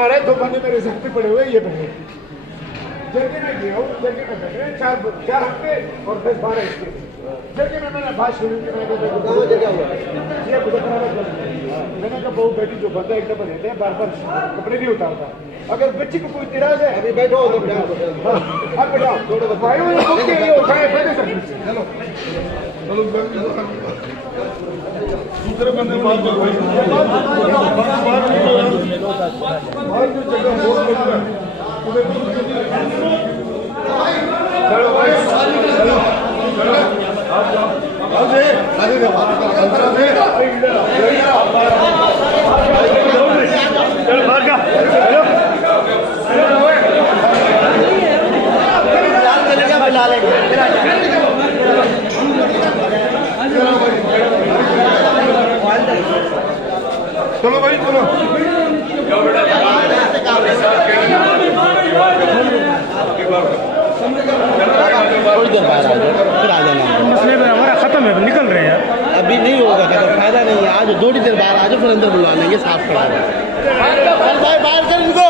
हमारा 2 बंदे मेरे सर पे पड़े हुए, ये पड़े जल्दी में गया हूँ, जल्दी में बैठे 4 हफ्ते और 10-12 इसके जल्दी में मैंने बात शुरू की। मैंने कहा बहू बेटी जो बंदा एक दफा देते हैं, बार बार कपड़े नहीं उतारता। अगर बच्ची को कोई इतराज है, अभी बैठो अब बैठाओ भाई, उठाए बैठे सर। चलो दूसरे बंदे बात करो भाई, चलो भाई चलो भाई चलो थोड़ी देर बाहर आ जाओ, फिर आ जाना। मसले में हमारा खत्म है, निकल रहे हैं। अभी नहीं होगा, फायदा नहीं है। आज थोड़ी देर बाहर आ जाओ, फिर अंदर बुला लेंगे, साफ करा। भाई बाहर कर इनको।